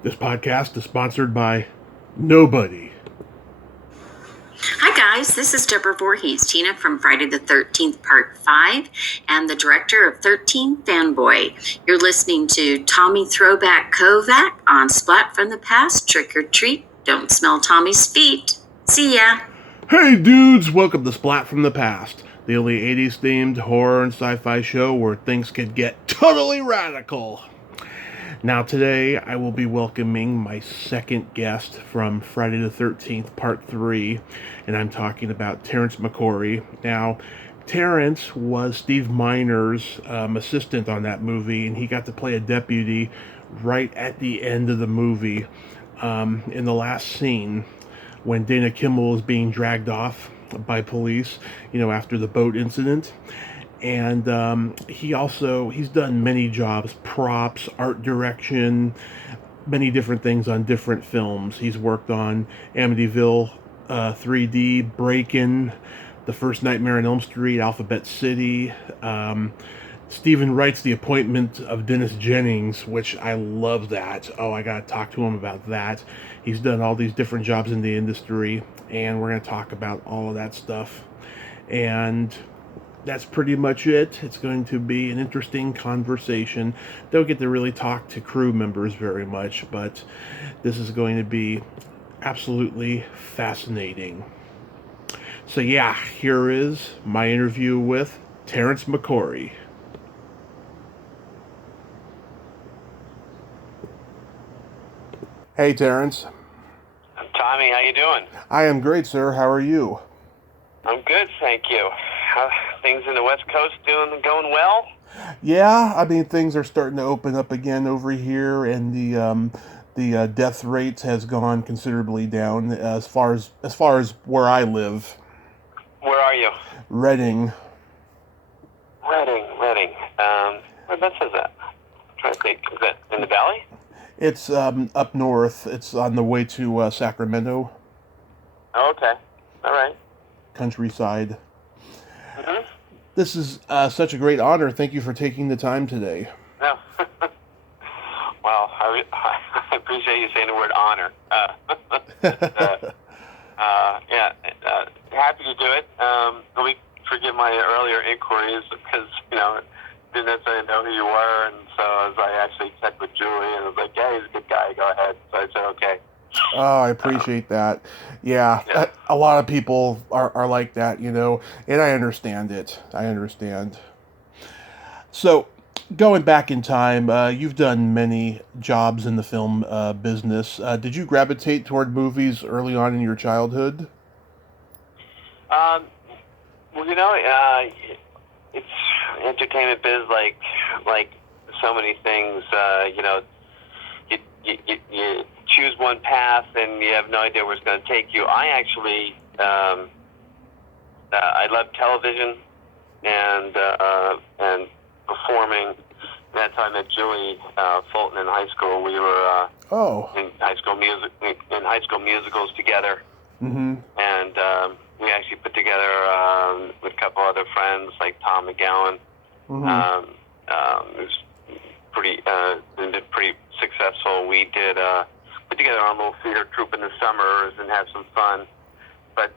This podcast is sponsored by nobody. Hi guys, this is Deborah Voorhees, Tina from Friday the 13th Part 5, and the director of 13 Fanboy. You're listening to Tommy Throwback Kovac on Splat from the Past, Trick or Treat, Don't Smell Tommy's Feet. See ya! Hey dudes, welcome to Splat from the Past, the only 80s themed horror and sci-fi show where things could get totally radical. Now today I will be welcoming my second guest from Friday the 13th Part 3, and I'm talking about Terence McCorry. Now, Terence was Steve Miner's assistant on that movie, and he got to play a deputy right at the end of the movie, in the last scene when Dana Kimmel is being dragged off by police, after the boat incident. And he's done many jobs: props, art direction, many different things on different films. He's worked on Amityville 3D, Breakin, The First Nightmare on Elm Street, Alphabet City. Stephen writes The Appointment of Dennis Jennings, which I love that. Oh, I gotta talk to him about that. He's done all these different jobs in the industry, and we're gonna talk about all of that stuff. And that's pretty much it. It's going to be an interesting conversation. Don't get to really talk to crew members very much, but this is going to be absolutely fascinating. So yeah, here is my interview with Terence McCorry. Hey Terence. Tommy, how you doing? I am great, sir. How are you? I'm good, thank you. How things in the West Coast going well? Yeah, I mean things are starting to open up again over here, and the death rates has gone considerably down as far as where I live. Where are you? Reading. Reading. Whereabouts is that? I'm trying to think. Is that in the valley? It's up north. It's on the way to Sacramento. Oh, okay. All right. Countryside. Mm-hmm. This is such a great honor. Thank you for taking the time today. No. Well, I appreciate you saying the word honor. Happy to do it. Let me forgive my earlier inquiries because, didn't necessarily know who you were, and so as I actually checked with Julie, and I was like, yeah, he's a good guy, go ahead. So I said, okay. Oh, I appreciate that. Yeah, a lot of people are like that, and I understand it. I understand. So, going back in time, you've done many jobs in the film business. Did you gravitate toward movies early on in your childhood? Well, it's entertainment biz like so many things. You choose one path and you have no idea where it's going to take you. I actually I love television and performing. That's how I met Julie Fulton in high school. We were in high school musicals together. Mm-hmm. And we actually put together with a couple other friends like Tom McGowan. Mm-hmm. It was been pretty successful. We did put together our little theater troupe in the summers and have some fun. But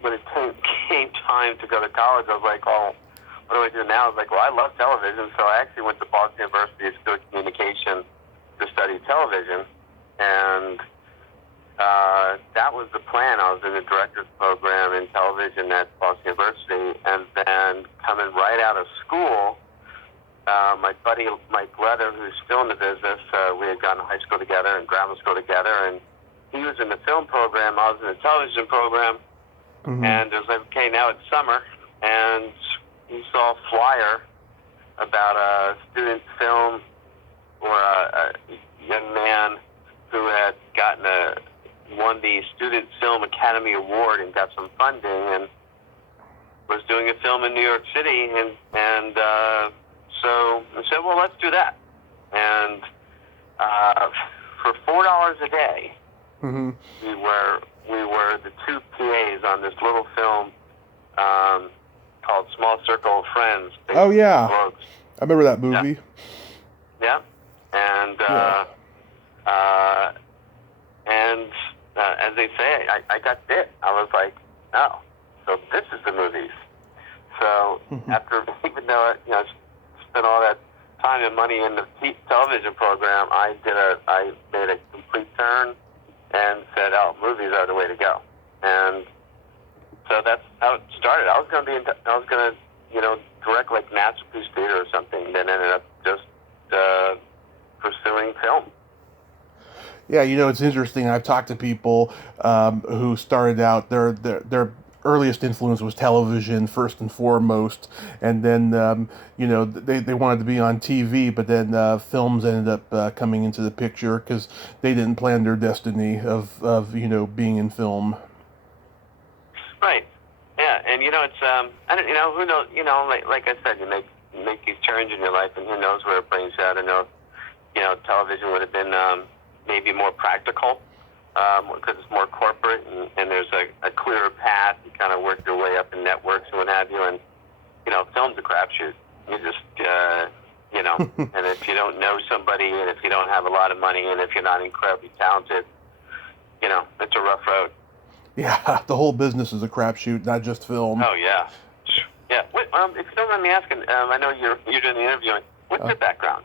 when it came time to go to college, I was like, oh, what do I do now? I was like, well, I love television, so I actually went to Boston University School of Communication to study television, and that was the plan. I was in the director's program in television at Boston University, and then coming right out of school, my buddy Mike Leather, who's still in the business, we had gone to high school together and grammar school together, and he was in the film program, I was in the television program, Mm-hmm. and it was like, okay, now it's summer, and he saw a flyer about a student film or a young man who had won the Student Film Academy Award and got some funding and was doing a film in New York City, and so I said, well, let's do that. And for $4 a day, Mm-hmm. we were the two PAs on this little film called Small Circle of Friends. Oh yeah, I remember that movie. Yeah. And I got bit. I was like, oh, so this is the movies. So after, even though I spent all that time and money in the television program, I made a complete turn and said, oh, movies are the way to go. And so that's how it started. I was going to direct like Masterpiece Theater or something, then ended up just pursuing film. Yeah, it's interesting. I've talked to people who started out, their earliest influence was television first and foremost, and then they wanted to be on TV, but then films ended up coming into the picture because they didn't plan their destiny of being in film. Right. Yeah, and it's I don't who knows, like I said, you make these turns in your life, and who knows where it brings you. I don't know, television would have been maybe more practical because it's more corporate, and there's a clearer path. You kind of work your way up in networks and what have you, and film's a crapshoot. You just and if you don't know somebody, and if you don't have a lot of money, and if you're not incredibly talented, it's a rough road. Yeah, the whole business is a crapshoot, not just film. Oh yeah, yeah. What, if you don't mind me asking, I know you're doing the interviewing. What's your background?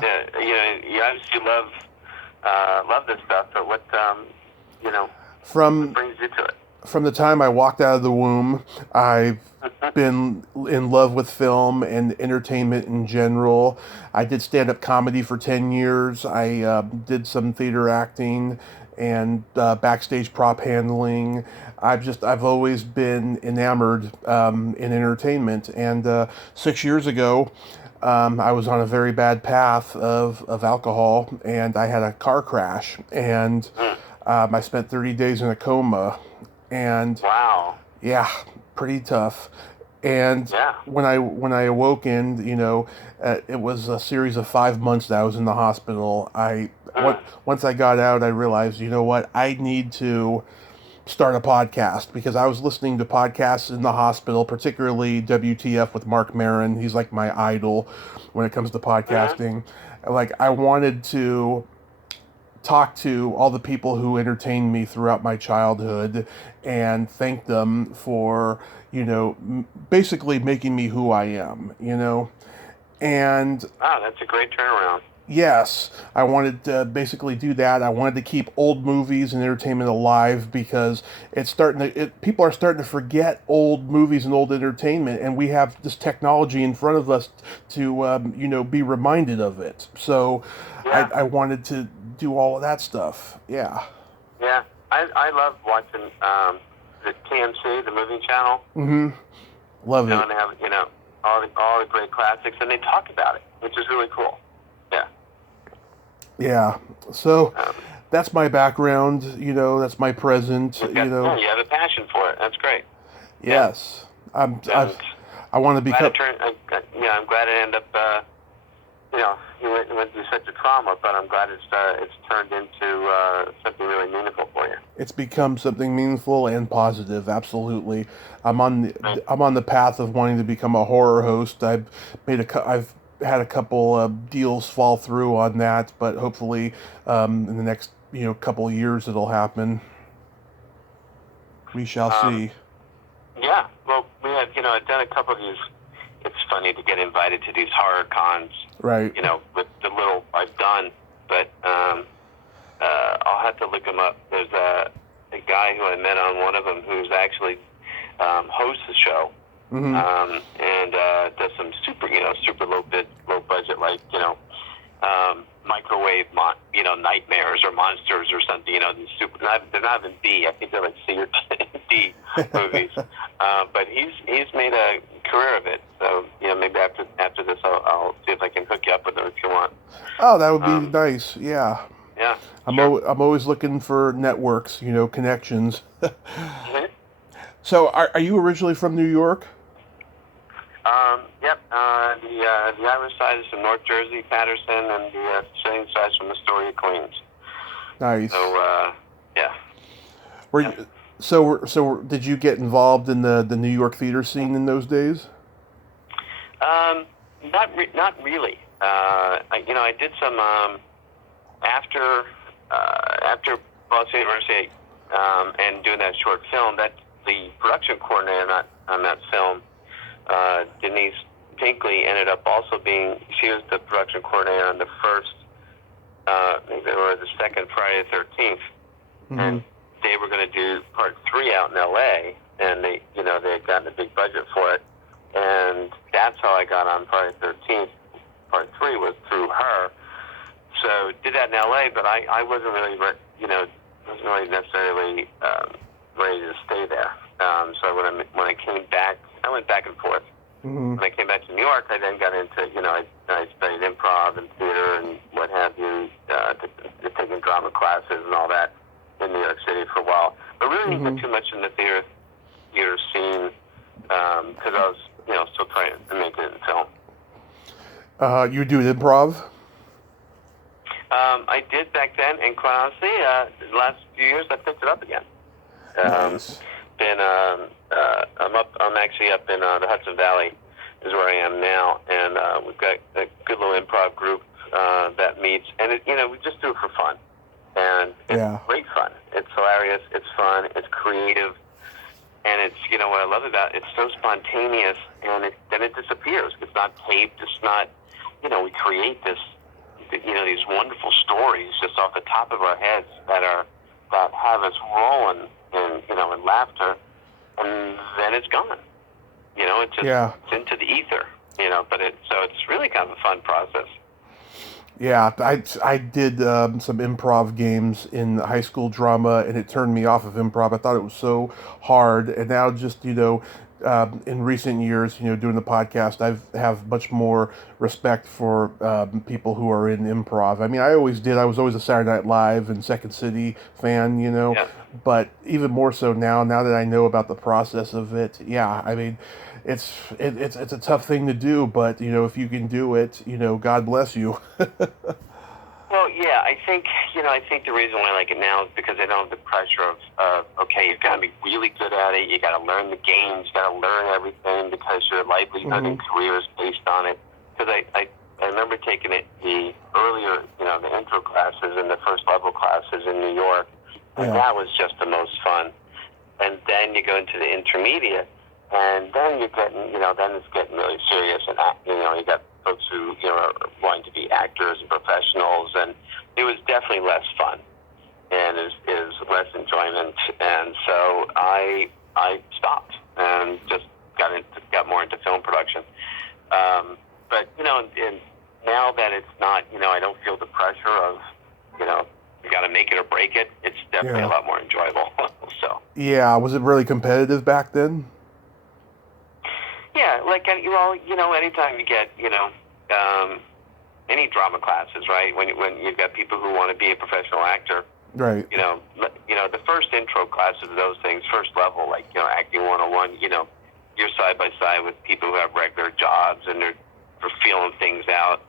You obviously love this stuff, but what what brings you to it? From the time I walked out of the womb, I've been in love with film and entertainment in general. I did stand-up comedy for 10 years. I did some theater acting and backstage prop handling. I've always been enamored in entertainment. And 6 years ago, I was on a very bad path of alcohol, and I had a car crash, and I spent 30 days in a coma. And wow, yeah, pretty tough. And when I awoke, and it was a series of 5 months that I was in the hospital. Once I got out, I realized, what, I need to start a podcast, because I was listening to podcasts in the hospital, particularly WTF with Mark Maron. He's like my idol when it comes to podcasting. Like, I wanted to talk to all the people who entertained me throughout my childhood and thank them for, basically making me who I am, And wow, that's a great turnaround. Yes, I wanted to basically do that. I wanted to keep old movies and entertainment alive, because people are starting to forget old movies and old entertainment, and we have this technology in front of us to be reminded of it. So I wanted to do all of that stuff. Yeah. Yeah, I love watching the TMC, the movie channel. Mm-hmm. Love it. And they have all the great classics, and they talk about it, which is really cool. Yeah. Yeah. So that's my background. That's my present. Yeah, you have a passion for it. That's great. Yes. I want to become. I'm glad it ended up. You went through such a trauma, but I'm glad it's turned into something really meaningful for you. It's become something meaningful and positive. Absolutely. I'm on the path of wanting to become a horror host. I've had a couple of deals fall through on that, but hopefully in the next couple of years it'll happen. We shall see. Yeah, well, we have I've done a couple of these. It's funny to get invited to these horror cons, right? With the little I've done, but I'll have to look them up. There's a guy who I met on one of them who's actually hosts the show. Mm-hmm. And does some super low budget, like microwave nightmares or monsters or something. These they're not even B. I think they're like C or D movies. But he's made a career of it. So maybe after this I'll see if I can hook you up with him if you want. Oh, that would be nice. Yeah. Yeah. I'm always looking for networks. Connections. Mm-hmm. So are you originally from New York? Yep. The Irish side is from North Jersey, Patterson, and the Sicilian side is from Astoria, Queens. Nice. So, yeah. So did you get involved in the New York theater scene in those days? Not really. I did some after Boston University. and doing that short film. That the production coordinator on that film, Denise Pinkley, ended up also being. She was the production coordinator on the first, maybe or the second Friday the 13th, and they were going to do part 3 out in L.A. And they had gotten a big budget for it, and that's how I got on Friday the 13th. Part 3 was through her. So did that in L.A., but I wasn't really, wasn't really necessarily ready to stay there. So when I came back, I went back and forth. When I came back to New York, I then got into, I studied improv and theater and what have you, taking drama classes and all that in New York City for a while. But really didn't get too much in the theater scene because I was, still trying to make it in film. You do improv? I did back then, and quite honestly, the last few years I picked it up again. Nice. I'm actually up in the Hudson Valley is where I am now, and we've got a good little improv group that meets, and we just do it for fun, and it's great fun. It's hilarious, it's fun, it's creative, and it's what I love about it, it's so spontaneous, and then it disappears. It's not taped. It's not we create this these wonderful stories just off the top of our heads that have us rolling in laughter, and then it's gone. It's just it's into the ether. But it's really kind of a fun process. Yeah, I did some improv games in high school drama, and it turned me off of improv. I thought it was so hard, and now just in recent years, doing the podcast, I have much more respect for people who are in improv. I mean, I always did. I was always a Saturday Night Live and Second City fan, Yeah. But even more so now that I know about the process of it, I mean, it's a tough thing to do, but if you can do it, God bless you. Well, yeah, I think the reason why I like it now is because I don't have the pressure of okay, you've got to be really good at it. You got to learn the games. You got to learn everything because your livelihood and career is based on it. Because I remember taking the earlier, the intro classes and the first level classes in New York, and that was just the most fun. And then you go into the intermediate, and then you're getting, then it's getting really serious, and you got folks who are wanting to be actors and professionals, and it was definitely less fun and is less enjoyment, and so I stopped and just got more into film production. But and now that it's not, I don't feel the pressure of you got to make it or break it. It's definitely a lot more enjoyable. So was it really competitive back then? Yeah, anytime you get, any drama classes, right? When you've got people who want to be a professional actor, right? The first intro classes of those things, first level, acting 101. You're side by side with people who have regular jobs and they're feeling things out.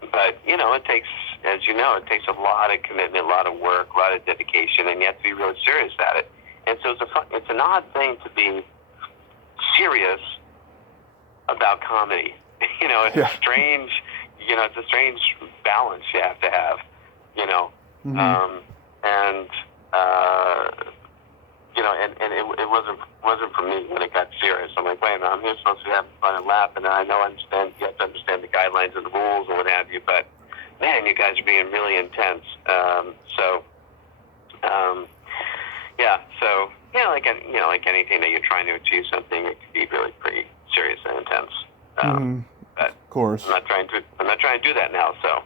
But it takes, as it takes a lot of commitment, a lot of work, a lot of dedication, and you have to be really serious at it. And so it's an odd thing to be serious about comedy. It's a strange, it's a strange balance you have to have, and it wasn't for me when it got serious. I'm like, wait a minute, I'm here supposed to be having fun and laugh, and I know you have to understand the guidelines and the rules and what have you, but man, you guys are being really intense. Like anything that you're trying to achieve something, it can be really pretty serious and intense. But of course, I'm not trying to do that now. So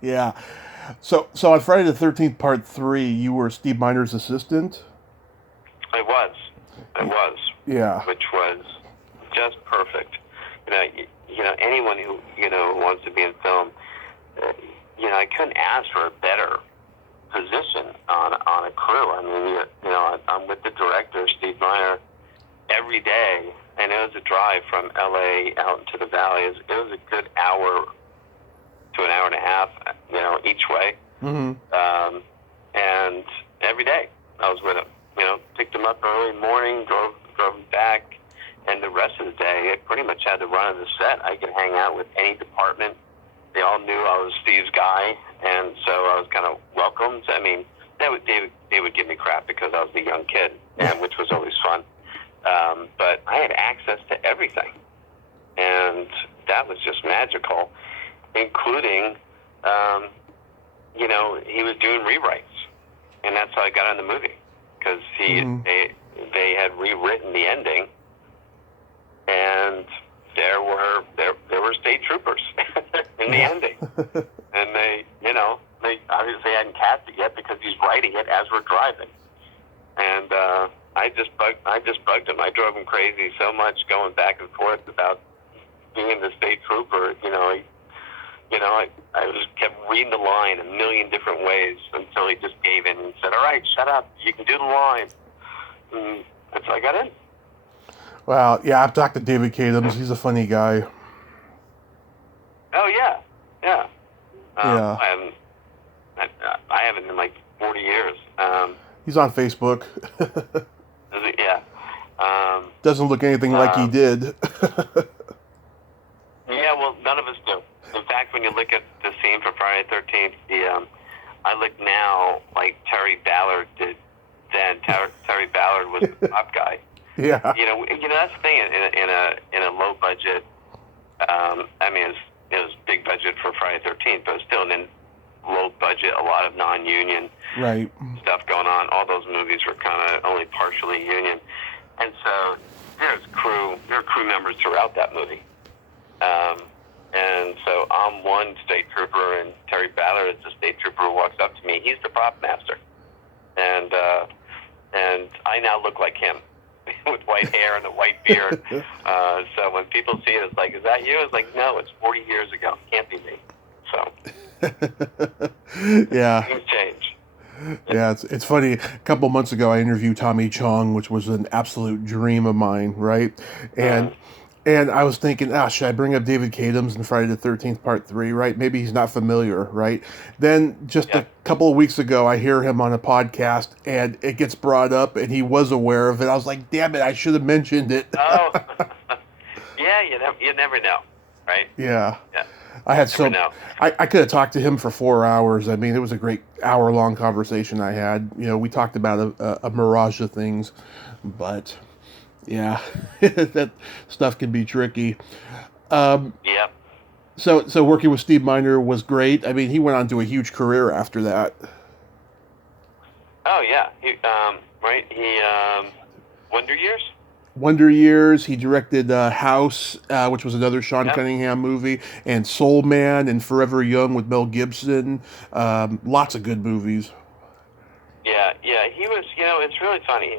yeah. So on Friday the 13th, Part 3, you were Steve Miner's assistant. I was. Yeah. Which was just perfect. Anyone who wants to be in film, I couldn't ask for a better position on a crew. I mean, I'm with the director, Steve Miner, every day, and it was a drive from L.A. out into the valley. It was a good hour to an hour and a half, each way. And every day I was with him. Picked him up early morning, drove him back, and the rest of the day, I pretty much had the run of the set. I could hang out with any department. They all knew I was Steve's guy, and so I was kind of welcomed. I mean, they would give me crap because I was a young kid, and which was always fun. But I had access to everything, and that was just magical, including, he was doing rewrites, and that's how I got on the movie, because they had rewritten the ending, and there were state troopers in the ending, and they obviously hadn't cast it yet because he's writing it as we're driving, and I just bugged him. I drove him crazy so much, going back and forth about being the state trooper. I just kept reading the line a million different ways until he just gave in and said, "All right, shut up. You can do the line." And that's how I got in. Well, yeah, I've talked to David Kadams. He's a funny guy. Oh yeah. Yeah. I haven't in like 40 years. He's on Facebook. Is it? Yeah. Doesn't look anything like he did. Yeah, well, none of us do. In fact, when you look at the scene for Friday the 13th, I look now like Terry Ballard did then. Terry Ballard was the top guy. Yeah. That's the thing in a low budget. It was big budget for Friday the 13th, but it was still in low budget. A lot of non-union stuff going on. All those movies were kind of only partially union, and so there are crew members throughout that movie. And so I'm one state trooper, and Terry Ballard is the state trooper who walks up to me. He's the prop master, and I now look like him with white hair and a white beard. So when people see it, it's like, "Is that you?" It's like, "No, it's 40 years ago. Can't be me." So yeah, things change. Yeah, it's funny. A couple months ago, I interviewed Tommy Chong, which was an absolute dream of mine, right? And I was thinking, should I bring up David Kadams in Friday the 13th Part 3, right? Maybe he's not familiar, right? Then just a couple of weeks ago, I hear him on a podcast, and it gets brought up, and he was aware of it. I was like, damn it, I should have mentioned it. Oh, yeah, you never know, right? Yeah. I had I could have talked to him for 4 hours. I mean, it was a great hour-long conversation I had. We talked about a mirage of things, but... yeah, that stuff can be tricky. Yep. So working with Steve Miner was great. I mean, he went on to a huge career after that. Oh yeah, He Wonder Years. Wonder Years. He directed House, which was another Sean Cunningham movie, and Soul Man and Forever Young with Mel Gibson. Lots of good movies. Yeah. He was. It's really funny.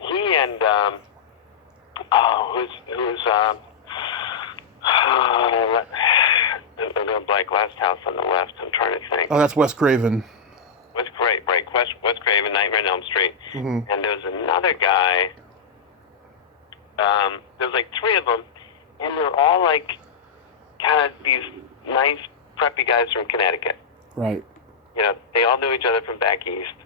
He and who's I'm going blank. Last House on the Left. I'm trying to think. Oh, that's Wes Craven. Wes Craven, Nightmare on Elm Street. Mm-hmm. And there was another guy. There was like three of them, and they're all like kind of these nice preppy guys from Connecticut. Right. They all knew each other from back east,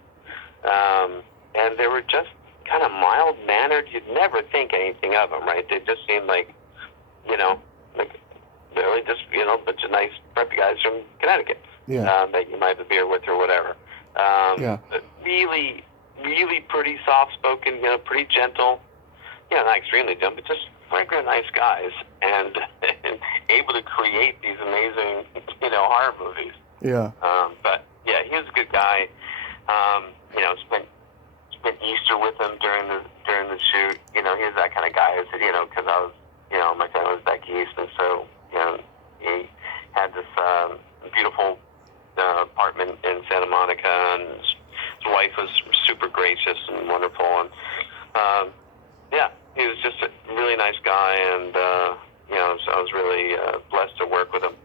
and they were just kind of mild-mannered. You'd never think anything of them, right? They just seemed like, like really just, a bunch of nice, preppy guys from Connecticut that you might have a beer with or whatever. But really, really pretty soft-spoken, pretty gentle. Not extremely dumb, but just frankly nice guys, and able to create these amazing, horror movies. Yeah. But yeah, he was a good guy. Spent Easter with him during the shoot. He was that kind of guy. Because I was, my family was back east, and so he had this beautiful apartment in Santa Monica, and his wife was super gracious and wonderful, and he was just a really nice guy, and so I was really blessed to work with him.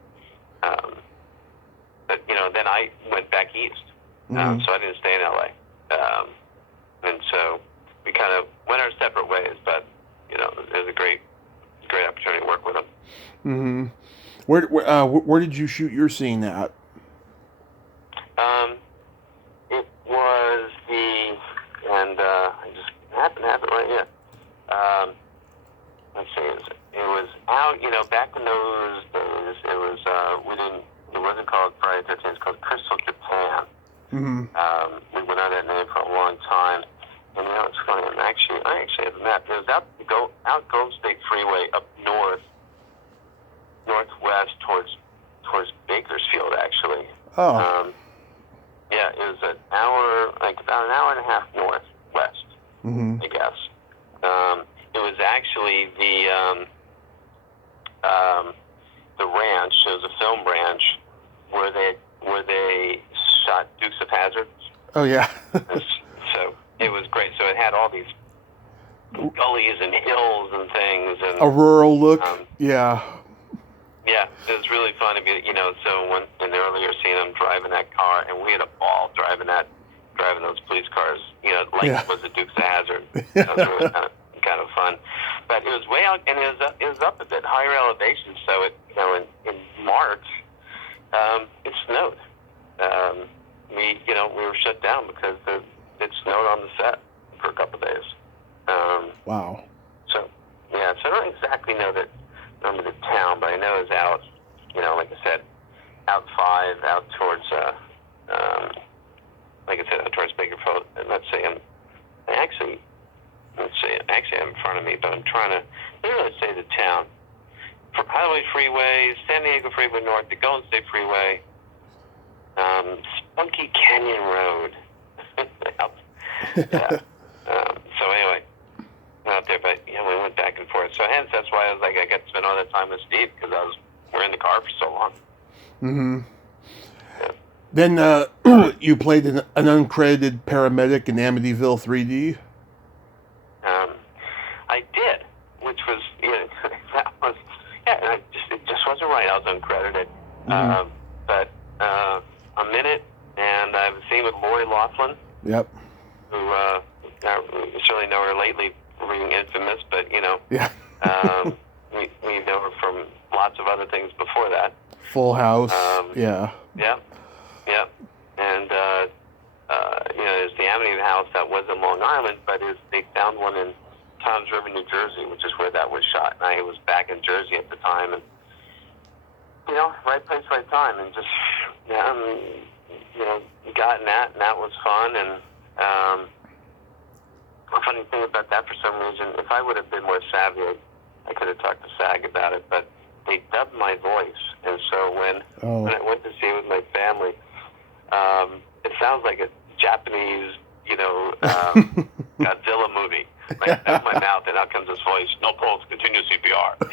But then I went back east, so I didn't stay in LA. And so we kind of went our separate ways, but it was a great opportunity to work with him. Mm-hmm. Where did you shoot your scene at? It was I just happen to have it right here. Let's see, it was out. Back in those days, it wasn't called Friday the 13th. It's called Crystal Japan. Mm-hmm. We went under that name for a long time. And it's funny. I actually have a map. It was out Golden State Freeway up northwest towards Bakersfield, actually. Oh. Yeah, it was about an hour and a half northwest, Mm-hmm. I guess. It was actually the ranch. It was a film ranch where they shot Dukes of Hazzard. Oh yeah. So it was great. So it had all these gullies and hills and things, and A rural look. Yeah. yeah, it was really fun to be, so when in the earlier scene I'm driving that car, and we had a ball driving those police cars, Yeah. it was the Dukes of Hazzard. That was really kind of fun. But it was way out, and it was up a bit higher elevation, so in March, it snowed. We were shut down because it snowed on the set for a couple of days. Wow. So I don't exactly know the town, but I know it's out, like I said, out 5, out towards, out towards Bakersfield. And let's say I'm in front of me, but I'm trying to, let's say the town. For Highway Freeway, San Diego Freeway North, the Golden State Freeway, Spunky Canyon Road. Yeah. So anyway, out there, but we went back and forth. So hence, that's why I was like, I got to spend all that time with Steve because we're in the car for so long. Mm-hmm. Yeah. Then you played an uncredited paramedic in Amityville 3D. I did, which was it just wasn't right. I was uncredited, Mm-hmm. but I'm in it, and I have a scene with Lori Loughlin. Yep. Who you certainly know her lately for being infamous, but Yeah. we know her from lots of other things before that. Full House. Yeah. Yeah, and there's the Amityville house that was in Long Island, but they found one in Toms River, New Jersey, which is where that was shot. And I was back in Jersey at the time, and right place, right time, and just got in that, and that was fun. And the funny thing about that, for some reason, if I would have been more savvy, I could have talked to SAG about it, but they dubbed my voice, and so when I went to see it with my family, it sounds like a Japanese, Godzilla movie. Like, out of my mouth, and out comes this voice, no pulse, continue CPR. What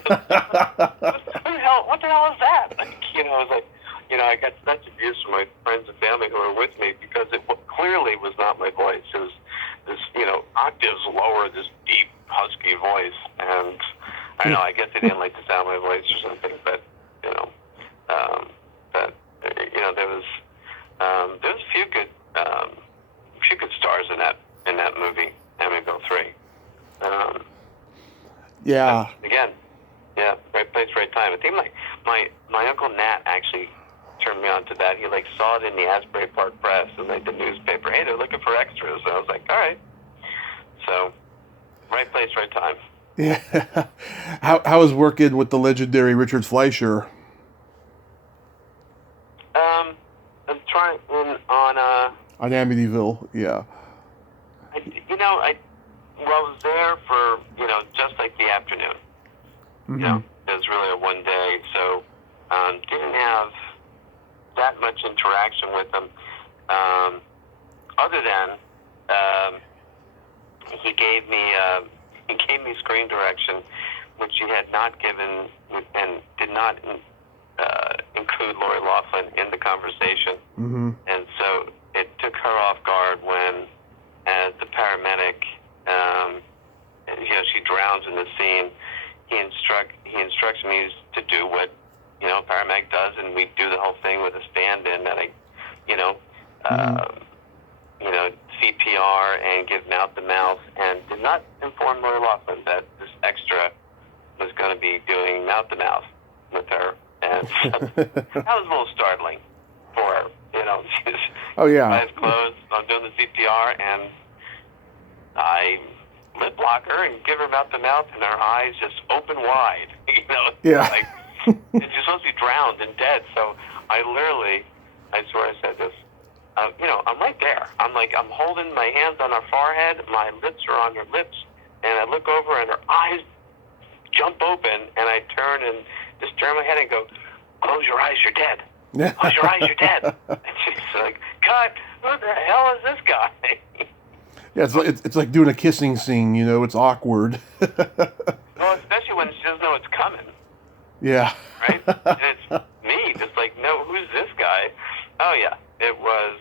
the hell is that? I was like, I got such abuse from my friends and family who were with me because it clearly was not my voice. It was this, octaves lower, this deep, husky voice. And I don't know, I guess they didn't like the sound of my voice or something, but, there was a few good stars in that movie, Amityville 3. Yeah. Again, right place, right time. I think my Uncle Nat actually turned me on to that. He saw it in the Asbury Park Press and the newspaper. Hey, they're looking for extras. And I was like, all right. So, right place, right time. Yeah. How was working with the legendary Richard Fleischer? I'm trying On Amityville, yeah. I was there for, just like the afternoon. Mm-hmm. It was really a one day, so didn't have that much interaction with them, other than he gave me screen direction, which he had not given, and did not include Lori Loughlin in the conversation. Mm-hmm. And so it took her off guard when, as the paramedic, she drowns in the scene. He instructs me to do what a paramedic does, and we do the whole thing with a stand-in that CPR and give mouth-to-mouth, and did not inform Lori Loughlin that this extra was going to be doing mouth-to-mouth with her, and that was a little startling for her. She's Oh, yeah. eyes closed. I'm doing the CPR, and I lip lock her and give her mouth to mouth, and her eyes just open wide. Yeah. She's supposed to be drowned and dead. So I swear I said this, I'm right there. I'm holding my hands on her forehead, my lips are on her lips, and I look over and her eyes jump open, and I turn and just turn my head and go, "Close your eyes, you're dead. Close your eyes, you're dead." And she's like, "God, who the hell is this guy?" Yeah, it's like doing a kissing scene, it's awkward. Well, especially when she doesn't know it's coming. Yeah. Right? And it's me, just like, no, who's this guy? Oh, yeah. It was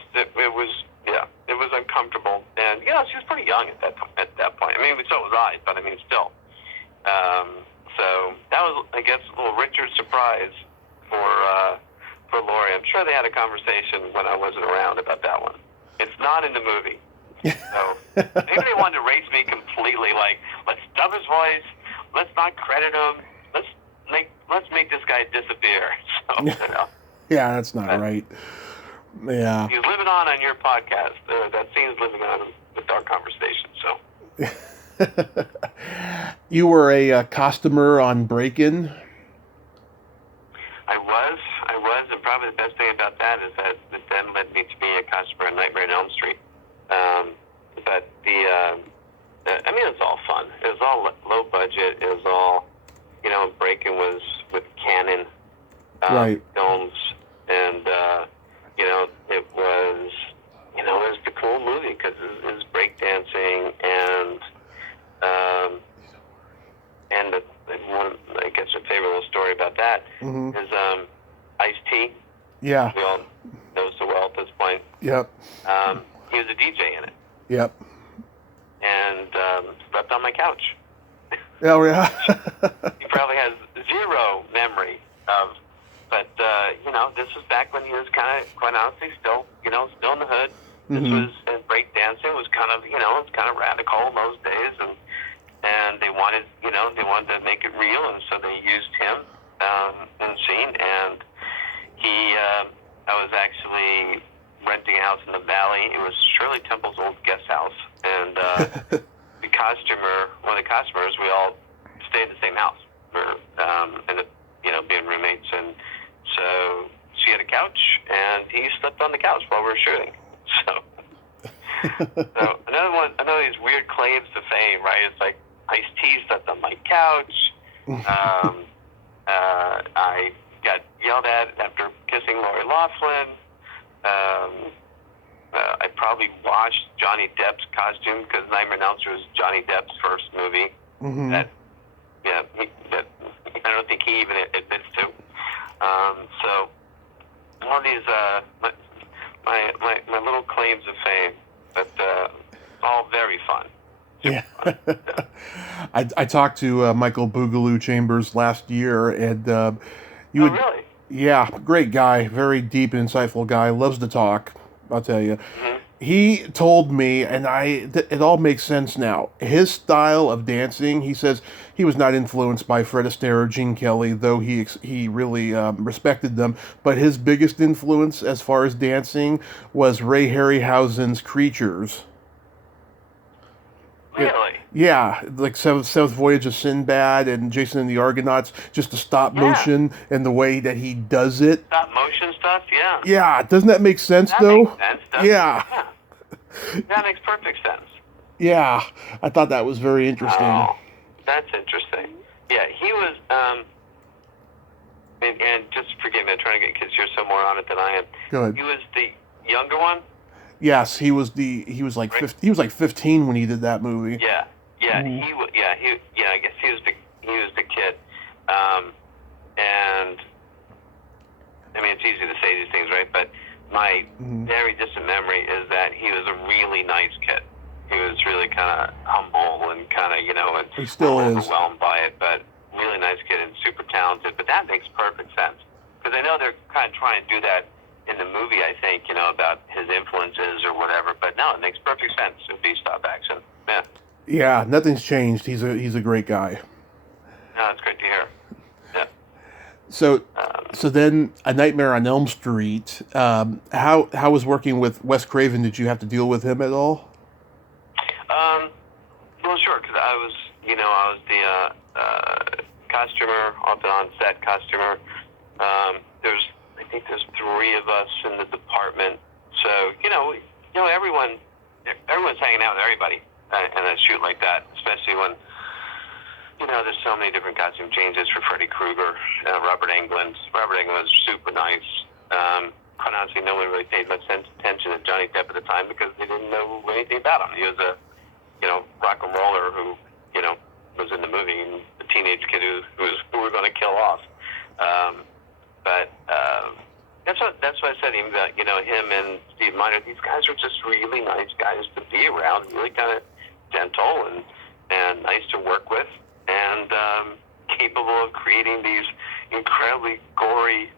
uncomfortable. And, she was pretty young at that point. I mean, so was I, but I mean, still. So that was, I guess, a little Richard surprise for Laurie. I'm sure they had a conversation when I wasn't around about that one. It's not in the movie. So maybe they wanted to erase me completely. Like, let's dub his voice. Let's not credit him. Let's make this guy disappear. So, Yeah, that's not right. Yeah. He's living on your podcast. That scene's living on with our conversation. So. You were a costumer on Breakin. I was, and probably the best thing about that is that it then led me to being a costumer on Nightmare on Elm Street. But it was all fun. It was all low budget. It was all, Breakin was with Canon right. films, and it was the cool movie because it was breakdancing and the one, I guess, a favorite little story about that is Ice-T. Yeah. We all know so well at this point. Yep. He was a DJ in it. Yep. And slept on my couch. Oh, yeah. He probably has zero memory of, but this was back when he was kind of, quite honestly, still in the hood. This was, and breakdancing was kind of, it's kind of radical in those days, and they wanted to make it real, and so they used him in the scene, and I was actually renting a house in the Valley. It was Shirley Temple's old guest house, and one of the costumers, we all stayed in the same house. Ended up, being roommates, and so she had a couch, and he slept on the couch while we were shooting. So another of these weird claims to fame, right? It's like Ice-T slept on my couch. I got yelled at after kissing Lori Loughlin. I probably watched Johnny Depp's costume because Nightmare on Elm Street was Johnny Depp's first movie. That I don't think he even admits to. So all these my little claims of fame, but all very fun. Yeah. I talked to Michael Boogaloo Chambers last year, and really? Yeah, great guy, very deep and insightful guy, loves to talk, I'll tell you. He told me, and it all makes sense now, his style of dancing, he says he was not influenced by Fred Astaire or Gene Kelly, though he really respected them, but his biggest influence as far as dancing was Ray Harryhausen's Creatures. Really? Yeah, like Seventh Voyage of Sinbad and Jason and the Argonauts, just the stop motion and the way that he does it. Stop motion stuff, yeah. Yeah, doesn't that make sense, that though? Makes sense, yeah. That makes perfect sense. Yeah, I thought that was very interesting. Oh, that's interesting. Yeah, he was, and just forgive me, I'm trying to get kids here so more on it than I am. Go ahead. He was the younger one? Yes, he was like 15 when he did that movie. Yeah. I guess he was the kid. And I mean, it's easy to say these things, right? But my very distant memory is that he was a really nice kid. He was really kind of humble and kind of, and he still is overwhelmed by it, but really nice kid and super talented. But that makes perfect sense because I know they're kind of trying to do that in the movie, I think, about his influences or whatever. But no, it makes perfect sense in B-stop action. Yeah. Yeah, nothing's changed. He's a great guy. No, that's great to hear. Yeah. So then A Nightmare on Elm Street. How was working with Wes Craven? Did you have to deal with him at all? Well, sure, because I was the costumer, on-set costumer. I think there's 3 of us in the department, So everyone's hanging out with everybody in a shoot like that, especially when there's so many different costume changes for Freddy Krueger, Robert Englund. Robert Englund was super nice. Quite honestly, no one really paid much attention to Johnny Depp at the time because they didn't know anything about him. He was a rock and roller who was in the movie, and a teenage kid who were going to kill off. But that's what I said even about him and Steve Miner. These guys are just really nice guys to be around, really kind of gentle and nice to work with, and capable of creating these incredibly gory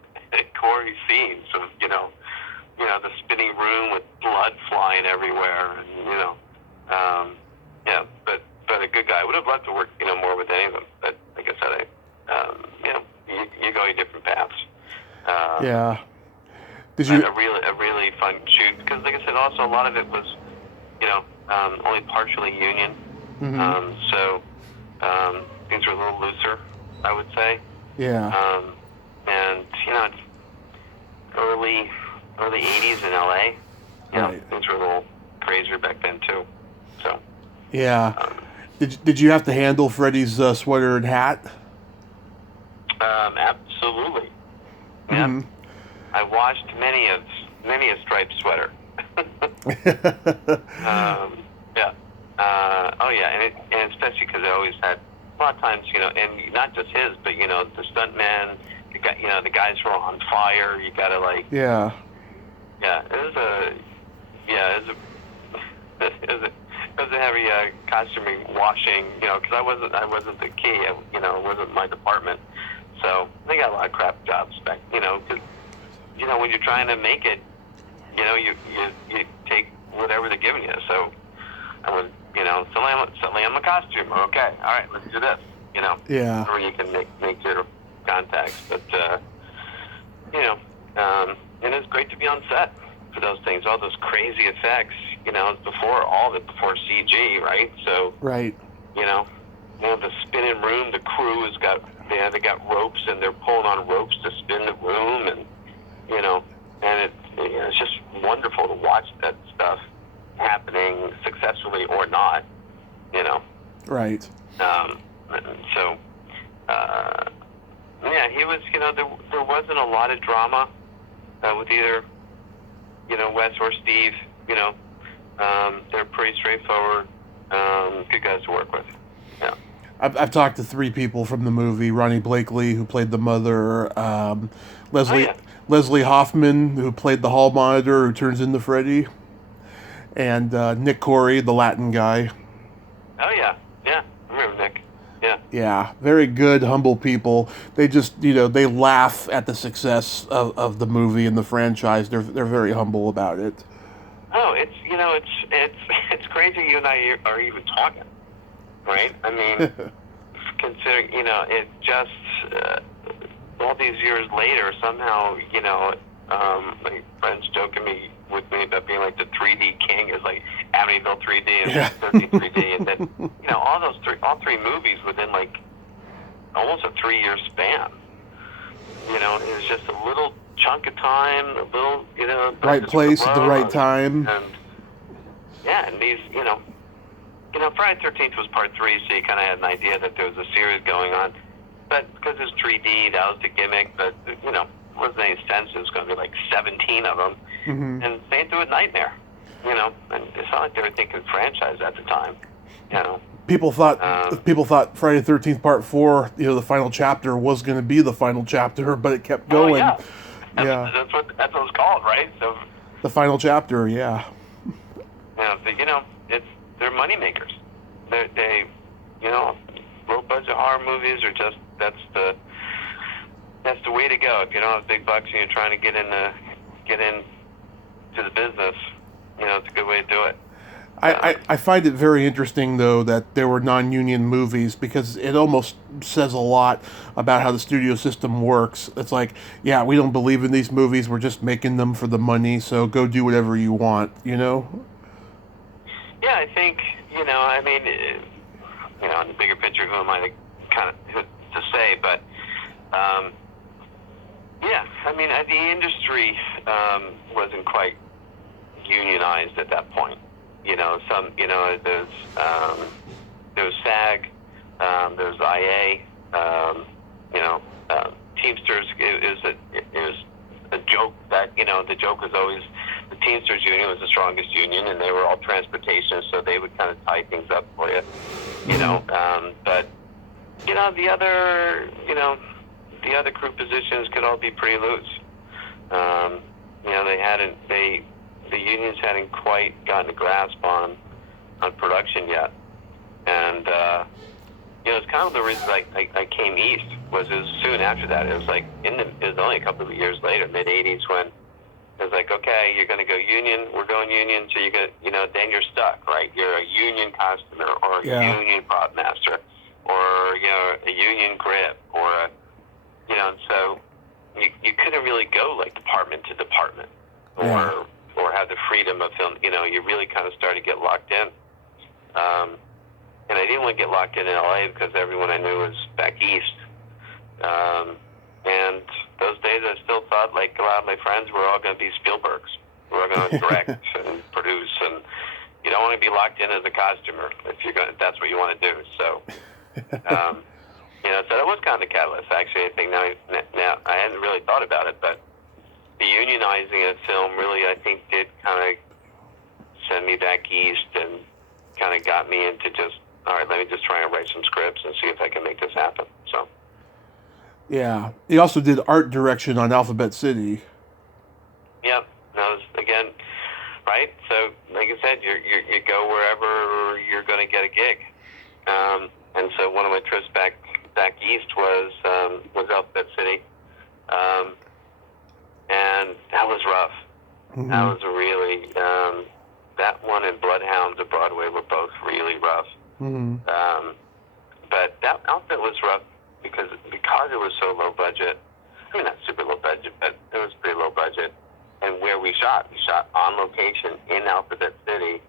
scenes of the spinning room with blood flying everywhere, and but a good guy. I would have loved to work more with any of them, but like I said, you go your different paths. Yeah. Did you? A really fun shoot because, like I said, also a lot of it was only partially union. Mm-hmm. So things were a little looser, I would say. Yeah. And it's early 80s in LA. Right. Things were a little crazier back then too. So. Yeah. Did you have to handle Freddy's sweater and hat? Absolutely. Yeah. Mm-hmm. I washed many a striped sweater. Yeah. Oh yeah, and especially because I always had a lot of times, and not just his, but the stuntmen, the guys who are on fire. You gotta Yeah. Yeah, it was a heavy costuming, washing, because I wasn't the key, it wasn't my department. So they got a lot of crap jobs back, because, when you're trying to make it, you take whatever they're giving you. So I was, suddenly I'm a costume. Okay, all right, let's do this, Yeah. Or you can make your contacts. But, and it's great to be on set for those things, all those crazy effects, before CG, right? So, Right. The spinning room, the crew they got ropes and they're pulling on ropes to spin the room, and and it's just wonderful to watch that stuff happening successfully or not, Right. So, he was, there wasn't a lot of drama with either, Wes or Steve. They're pretty straightforward, good guys to work with. Yeah. I've talked to 3 people from the movie: Ronnie Blakely, who played the mother, Leslie Hoffman, who played the hall monitor, who turns into Freddy, and Nick Corey, the Latin guy. Oh yeah, I remember Nick. Yeah. Yeah, very good, humble people. They just, they laugh at the success of the movie and the franchise. They're very humble about it. Oh, it's crazy you and I are even talking, right? I mean, considering, it just, all these years later, somehow, my friends joking with me about being like the 3D king is like Amityville 3D and 13 3D, and then, all three movies within like almost a 3-year span. It was just a little chunk of time, a little, right place at the right time. And and these, Friday the 13th was part 3, so you kind of had an idea that there was a series going on. But because it's 3D, that was the gimmick. But it wasn't any sense it was going to be like 17 of them. Mm-hmm. And they do a nightmare, and it's not like they were thinking franchise at the time, People thought Friday the 13th Part 4, the final chapter was going to be the final chapter, but it kept going. Oh, yeah. That's what it's called, right? So the final chapter, yeah. They're money makers. They low budget horror movies are just that's the way to go. If you don't have big bucks and you're trying to get into the business, it's a good way to do it. I find it very interesting, though, that there were non-union movies, because it almost says a lot about how the studio system works. It's like, yeah, we don't believe in these movies, we're just making them for the money, so go do whatever you want, Yeah, I think, in the bigger picture, who am I to say, but, the industry wasn't quite unionized at that point. There's SAG, there's IA, Teamsters is a joke that, the joke was always the Teamsters union was the strongest union, and they were all transportation, so they would kind of tie things up for you, but, the other crew positions could all be pretty loose. The unions hadn't quite gotten a grasp on production yet. And, it's kind of the reason I came east was soon after that. It was it was only a couple of years later, mid-'80s, when it was like, okay, you're going to go union, we're going union, so you're going to, then you're stuck, right? You're a union costumer or a union prop master or, a union grip or and so you couldn't really go department to department or have the freedom of film. You really kind of started to get locked in. And I didn't want to get locked in LA because everyone I knew was back east. And those days I still thought a lot of my friends were all going to be Spielbergs. We're all going to direct and produce, and you don't want to be locked in as a costumer if that's what you want to do. So, so that was kind of the catalyst. Actually, I think now I hadn't really thought about it, but the unionizing of film really, I think, did kind of send me back east and kind of got me into just, all right, let me just try and write some scripts and see if I can make this happen. So. Yeah. He also did art direction on Alphabet City. Yep. That was, again, right? So, like I said, you go wherever you're going to get a gig. And so one of my trips back east was Alphabet City. And that was rough. Mm-hmm. That was really, that one and Bloodhounds of Broadway were both really rough. Mm-hmm. But that outfit was rough because it was so low budget. I mean, not super low budget, but it was pretty low budget. And where we shot on location in Alphabet City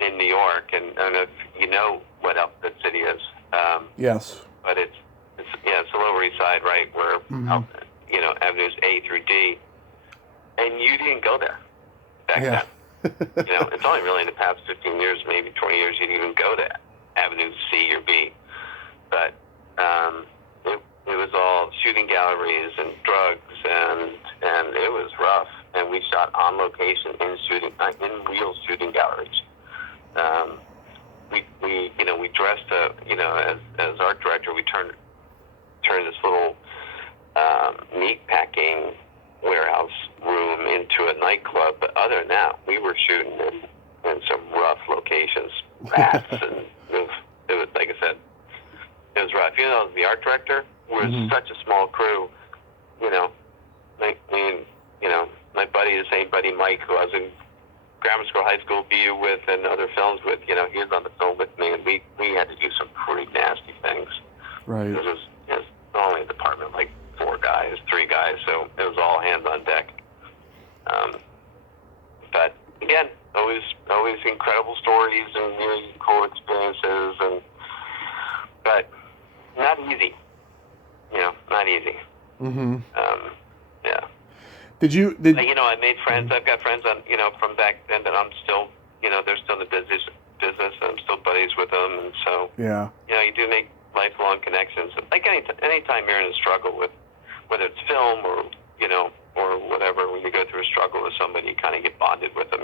in New York. And I don't know if you know what Alphabet City is. Yes. But it's the Lower East Side, right, where avenues A through D. And you didn't go there back then. It's only really in the past 15 years, maybe 20 years, you'd even go to Avenue C or B. But it was all shooting galleries and drugs, and it was rough. And we shot on location in real shooting galleries. We dressed as art director, we turned this little meat packing warehouse room into a nightclub. But other than that, we were shooting in some rough locations, rats, and it was, like I said, it was rough. Even though I was the art director, we were such a small crew. My buddy, the same buddy Mike, who I was in grammar school, high school, BU with, and other films with, he was on the film with me, and we had to do some pretty nasty things. Right. It was only a department, 3 guys, so it was all hands on deck. But again, always incredible stories and really cool experiences, but not easy. Not easy. Mm-hmm. Yeah. I made friends. I've got friends from back then that I'm still, they're still in the business, and I'm still buddies with them, and so you do make lifelong connections. Like anytime you're in a struggle with, whether it's film or or whatever, when you go through a struggle with somebody, you kind of get bonded with them.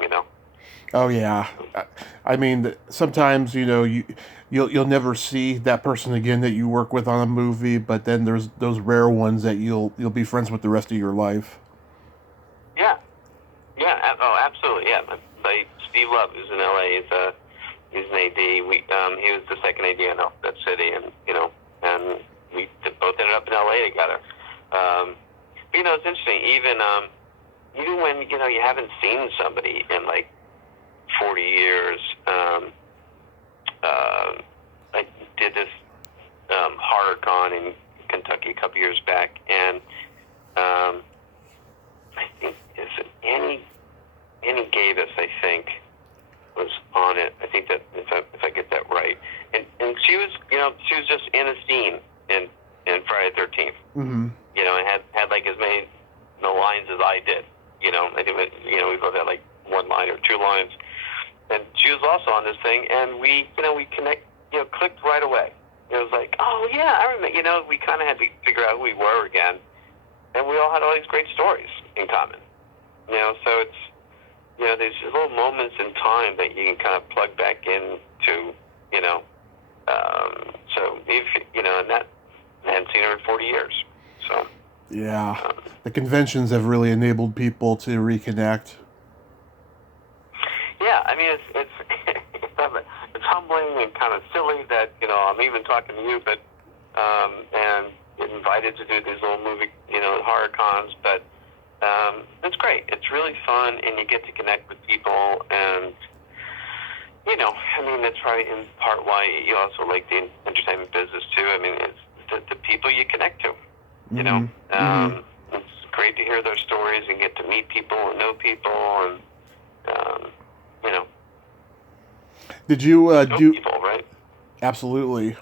Oh yeah, I mean sometimes you'll never see that person again that you work with on a movie, but then there's those rare ones that you'll be friends with the rest of your life. Yeah. Oh, absolutely. Yeah. Steve Love, who's in LA, he's an AD. He was the second AD in Alphabet City, and and we both ended up in LA together. It's interesting. Even when you haven't seen somebody in 40 years. I did this horror con in Kentucky a couple years back, and I think Annie Gavis, I think, was on it. I think that if I get that right, and she was just in a scene in Friday the 13th. Mm-hmm. And had as many lines as I did. I think we both had one line or two lines. And she was also on this thing, and we clicked right away. It was like, oh yeah, I remember. We kind of had to figure out who we were again, and we all had all these great stories in common. So it's there's little moments in time that you can kind of plug back into. So if and that I hadn't seen her in 40 years. So yeah, the conventions have really enabled people to reconnect. Yeah, I mean it's it's humbling and kind of silly that I'm even talking to you, but and get invited to do these little movie horror cons, but it's great. It's really fun, and you get to connect with people, and that's probably in part why you also like the entertainment business too. I mean, it's the people you connect to. It's great to hear their stories and get to meet people and know people, and Did you do people, right? Absolutely.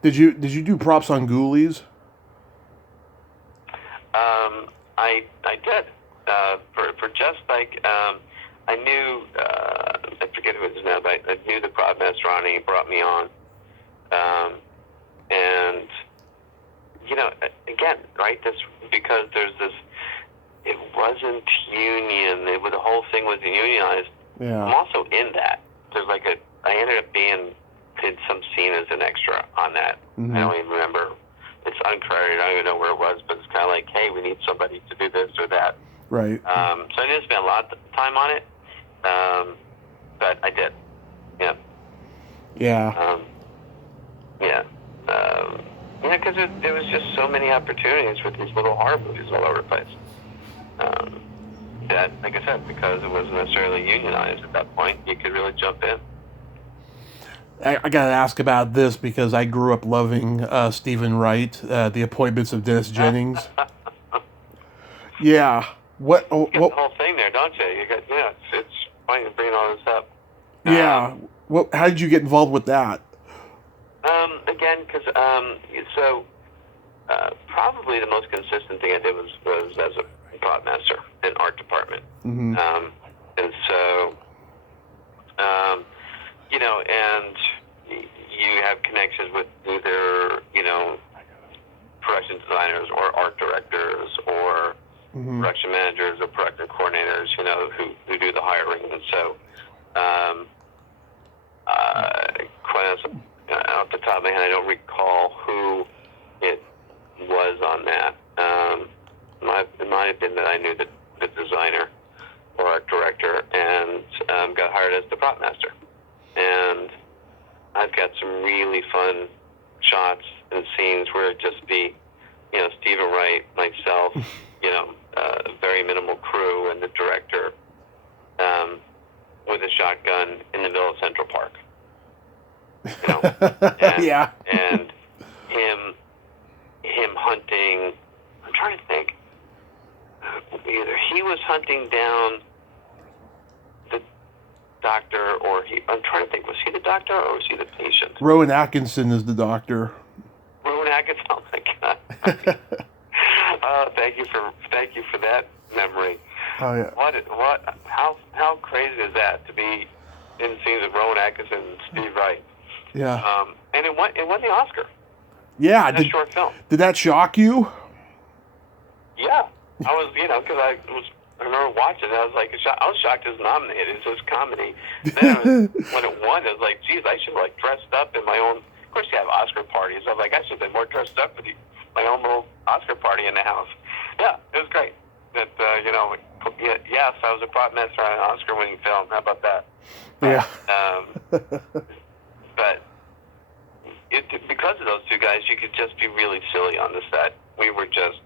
Did you do props on Ghoulies? I did. For just like I knew I forget who it is now, but I knew the prop master on it. He brought me on, and again, right? This because there's this. It wasn't union. The whole thing was unionized. Yeah. I'm also in that. There's like I ended up did some scene as an extra on that. Mm-hmm. I don't even remember. It's uncredited. I don't even know where it was, but it's kind of like, hey, we need somebody to do this or that. Right. So I didn't spend a lot of time on it, but I did. Yeah. Yeah. Because there was just so many opportunities with these little horror movies all over the place. That, like I said, because it wasn't necessarily unionized at that point, you could really jump in. I got to ask about this because I grew up loving Stephen Wright, The Appointments of Dennis Jennings. Yeah. You get the whole thing there, don't you? It's funny to bring all this up. Yeah. How did you get involved with that? Again, because probably the most consistent thing I did was as a prop master in art department. Mm-hmm. And so, and you have connections with either, production designers or art directors or Mm-hmm. production managers or production coordinators, who do the hiring. And so, quite honestly, off the top of my head, I don't recall who it was on that. It might have been that I knew the designer or art director and got hired as the prop master. And I've got some really fun shots and scenes where it just be, Stephen Wright, myself, very minimal crew, and the director with a shotgun in the middle of Central Park. Yeah. And him hunting. I'm trying to think. Either he was hunting down the doctor, or I'm trying to think. Was he the doctor or was he the patient? Rowan Atkinson is the doctor. Rowan Atkinson. Oh my God. Thank you for that memory. Oh yeah. How crazy is that to be in scenes of Rowan Atkinson and Steve Wright? Yeah. And it won the Oscar. Yeah. In a short film. Did that shock you? Yeah. I was, because I remember watching it. I was like, I was shocked it was nominated. It was comedy. Then when it won, it was like, geez, I should have dressed up in my own. Of course, you have Oscar parties. I was like, I should have been more dressed up for my own little Oscar party in the house. Yeah, it was great. That yes, I was a prop master on an Oscar-winning film. How about that? Yeah. But because of those two guys, you could just be really silly on the set. We were just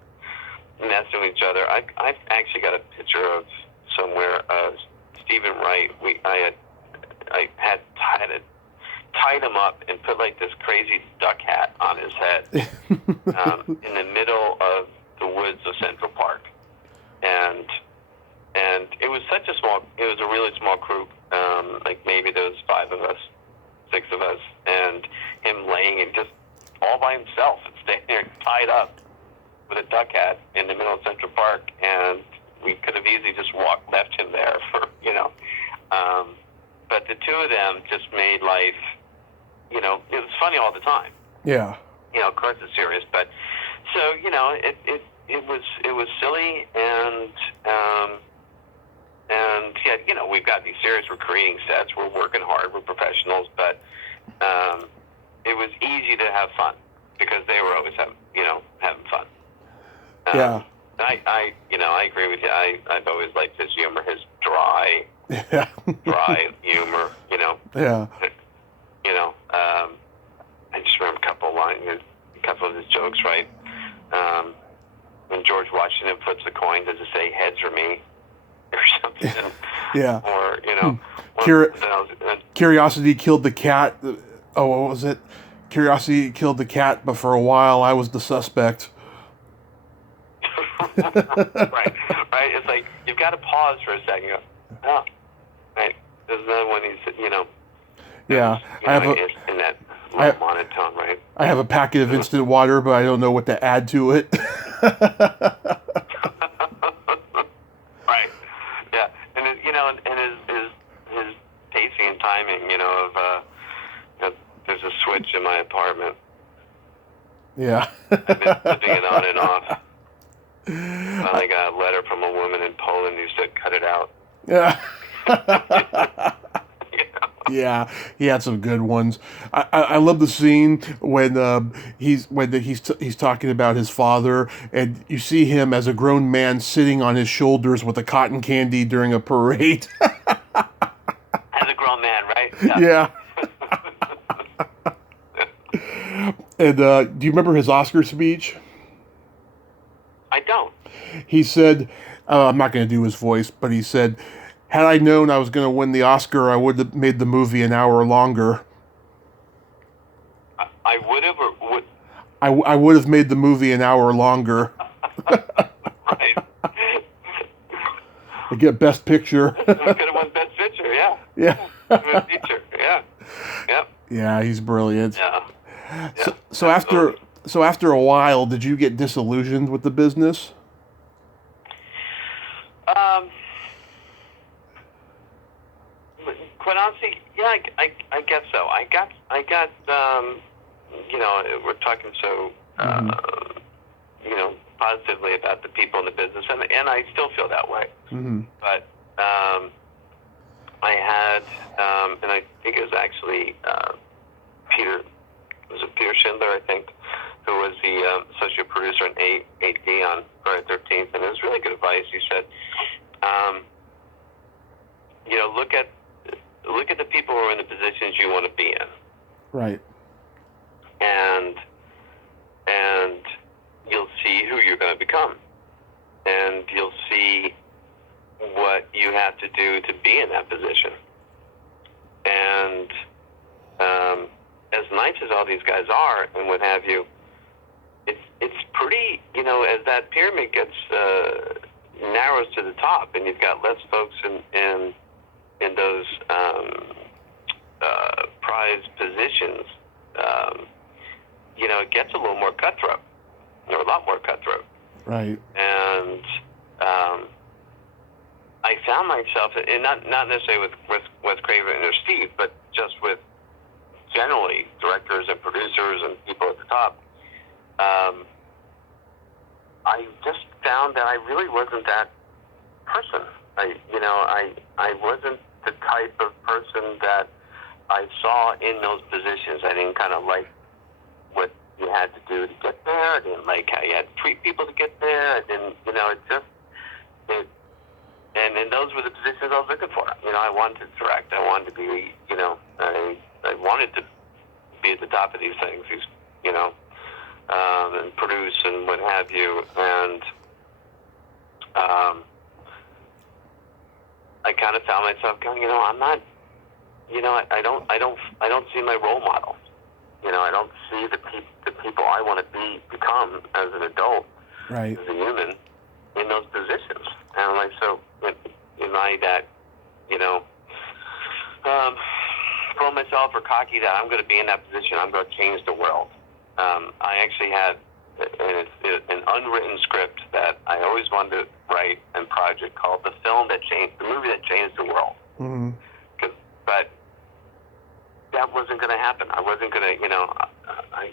messing with each other. I actually got a picture of somewhere of Stephen Wright. I had tied him up and put this crazy duck hat on his head in the middle of the woods of Central Park, and it was it was a really small group. Maybe there was 5 of us, 6 of us, and him laying and just all by himself and staying there tied up with a duck hat in the middle of Central Park, and We could have easily just left him there for, but the two of them just made life, it was funny all the time. Yeah. Of course it's serious, but so, it was silly and yeah, we've got these serious, we're creating sets, we're working hard, we're professionals, but it was easy to have fun because they were always having fun. Yeah. I agree with you. I've always liked his humor, his dry humor, Yeah. I just remember a couple of his jokes, right? When George Washington flips a coin, does it say heads or me? Or something? Yeah. Or, Curiosity killed the cat. Oh, what was it? Curiosity killed the cat, but for a while I was the suspect. Right. It's like, you've got to pause for a second. You go, oh, right. There's another one. He's, Yeah. in that low monotone, right? I have a packet of instant water, but I don't know what to add to it. Right. Yeah. And his pacing and timing, there's a switch in my apartment. Yeah. I've been flipping it on and off. Finally got a letter from a woman in Poland who said, "Cut it out." Yeah. Yeah, he had some good ones. I love the scene when he's talking about his father, and you see him as a grown man sitting on his shoulders with a cotton candy during a parade. As a grown man, right? Yeah. And do you remember his Oscar speech? I don't. He said, I'm not going to do his voice, but he said, "Had I known I was going to win the Oscar, I would have made the movie an hour longer." I would have, or would? I would have made the movie an hour longer. Right. I get Best Picture. We could have won Best Picture, yeah. Yeah. Best Picture, yeah. Yep. Yeah, he's brilliant. Yeah. So after a while, did you get disillusioned with the business? Quite honestly, yeah, I guess so. I got we're talking so, positively about the people in the business, and I still feel that way. Mm-hmm. But I had, and I think it was actually Peter Schindler, I think, who was the associate producer and AD on Friday the 13th, and it was really good advice. He said, look at the people who are in the positions you want to be in. Right. And you'll see who you're going to become. And you'll see what you have to do to be in that position. And as nice as all these guys are and what have you, it's pretty, as that pyramid gets narrows to the top and you've got less folks in those prized positions, it gets a little more cutthroat, or a lot more cutthroat. Right. And I found myself, and not necessarily with Wes Craven or Steve, but just with generally directors and producers and people at the top, I just found that I really wasn't that person. I wasn't the type of person that I saw in those positions. I didn't kind of like what you had to do to get there. I didn't like how you had to treat people to get there. I didn't, and those were the positions I was looking for. I wanted to direct. I wanted to be, I wanted to be at the top of these things, and produce and what have you. And I kind of found myself going, I'm not, I don't see my role model. I don't see the people I want to become as an adult, right, as a human, in those positions. And I'm like, so am I that, full of myself or cocky that I'm going to be in that position, I'm going to change the world? I actually had and it's an unwritten script that I always wanted to write and project called the movie that changed the world. Mm-hmm. But that wasn't going to happen. I wasn't going to, I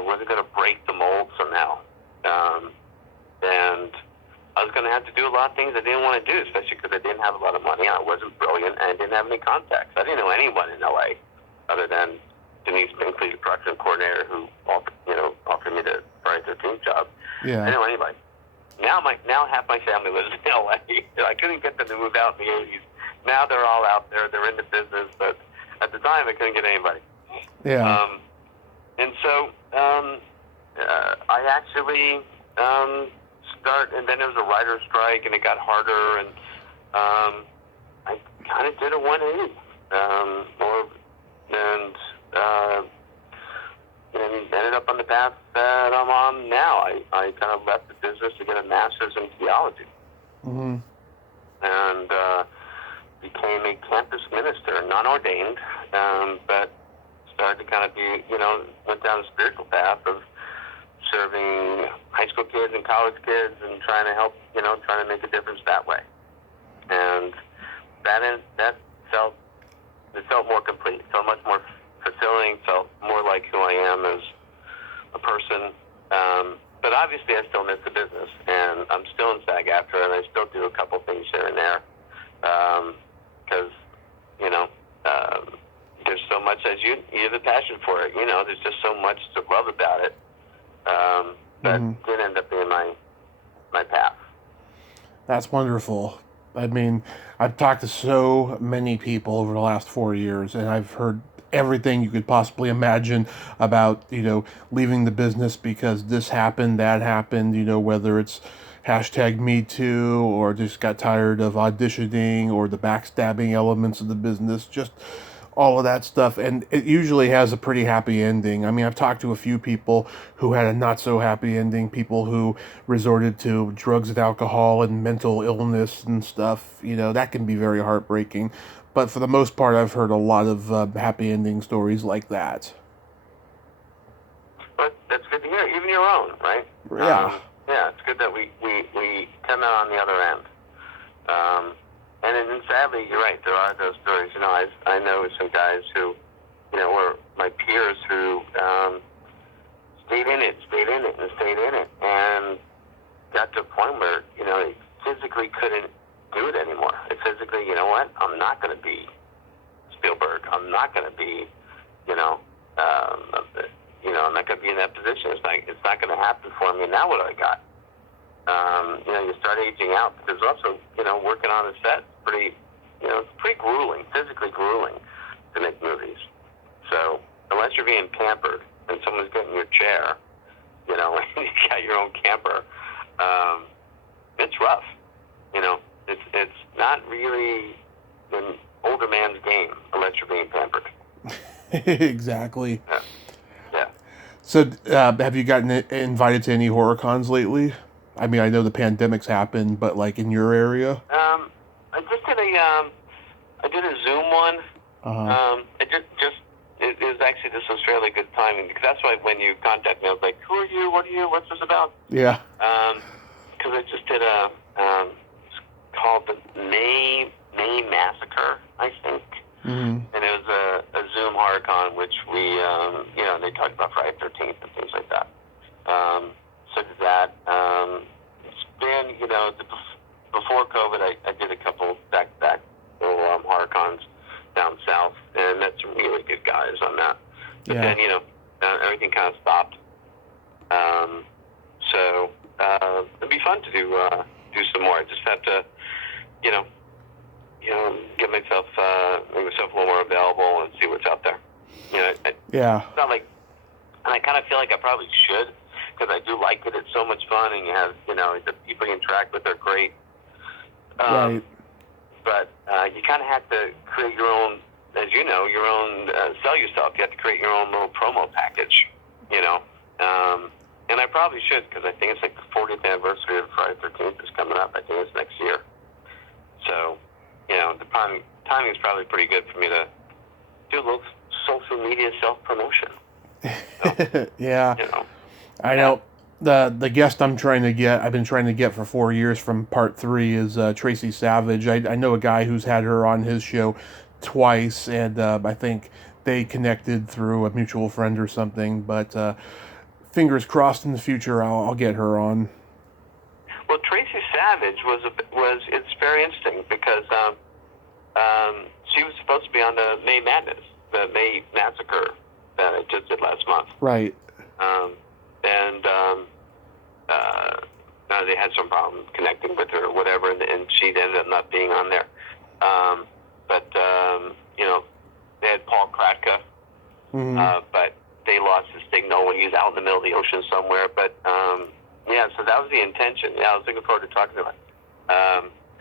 wasn't going to break the mold somehow. And I was going to have to do a lot of things I didn't want to do, especially because I didn't have a lot of money. I wasn't brilliant, and I didn't have any contacts. I didn't know anyone in LA other than Denise Binkley, the production coordinator, who offered me the Friday the 13th job. Yeah. I didn't know anybody. Now half my family lives in LA. I couldn't get them to move out in the 80s. Now they're all out there. They're in the business, but at the time I couldn't get anybody. Yeah. And so I actually and then there was a writer's strike, and it got harder, and I kind of did a 180, and ended up on the path that I'm on now. I kind of left the business to get a master's in theology, Mm-hmm. and became a campus minister, non-ordained, but started to kind of went down the spiritual path of serving high school kids and college kids and trying to help, trying to make a difference that way. And that felt more complete, felt much more fulfilling, felt more like who I am as a person. But obviously I still miss the business, and I'm still in SAG-AFTRA, and I still do a couple things here and there. Because, there's so much, as you have a passion for it, there's just so much to love about it. That did end up being my path. That's wonderful. I mean, I've talked to so many people over the last 4 years, and I've heard everything you could possibly imagine about, leaving the business because this happened, that happened, whether it's #MeToo or just got tired of auditioning or the backstabbing elements of the business, just all of that stuff. And it usually has a pretty happy ending. I mean, I've talked to a few people who had a not so happy ending, people who resorted to drugs and alcohol and mental illness and stuff. That can be very heartbreaking. But for the most part, I've heard a lot of happy ending stories like that. But that's good to hear, even your own, right? Yeah. Yeah, it's good that we come out on the other end. And then sadly, you're right, there are those stories. I know some guys who, were my peers who stayed in it, and got to a point where, they physically couldn't do it anymore. They physically, I'm not going to be Spielberg. I'm not going to be, I'm not going to be in that position. It's not going to happen for me. Now what do I got? You start aging out, because also, working on a set, it's pretty grueling, physically grueling to make movies. So unless you're being pampered and someone's getting your chair, and you got your own camper, it's rough. It's not really an older man's game unless you're being pampered. Exactly. Yeah. So, have you gotten invited to any horror cons lately? I mean, I know the pandemic's happened, but like in your area? I just did I did a Zoom one. Uh-huh. It was actually, this was fairly good timing, because that's why when you contacted me, I was like, who are you? What are you? What's this about? Yeah. Because I just did it's called the May Massacre, I think. Mm-hmm. And it was a Zoom horror con, which we, they talked about Friday the 13th and things like that. So did that. It's been, before COVID, I did a couple back-to-back little horror cons down south, and met some really good guys on that. But Yeah. then, everything kind of stopped. So it'd be fun to do some more. I just have to, get myself, make myself a little more available and see what's out there. Yeah. It's not like, and I kind of feel like I probably should, because I do like it. It's so much fun, and you have, the people you interact with are great. Right. But you kind of have to create your own, as you know, sell yourself. You have to create your own little promo package, and I probably should, because I think it's like the 40th anniversary of Friday the 13th is coming up. I think it's next year. So, the timing is probably pretty good for me to do a little social media self-promotion. So, Yeah. I know. The guest I've been trying to get for 4 years from part 3 is Tracy Savage. I know a guy who's had her on his show twice, and I think they connected through a mutual friend or something. But fingers crossed in the future, I'll get her on. Well, Tracy Savage it's very interesting because she was supposed to be on the May Madness, the May Massacre that I just did last month. Right. They had some problem connecting with her or whatever, and she ended up not being on there. They had Paul Kratka, but they lost his signal when he was out in the middle of the ocean somewhere. But so that was the intention. Yeah, I was looking forward to talking to her.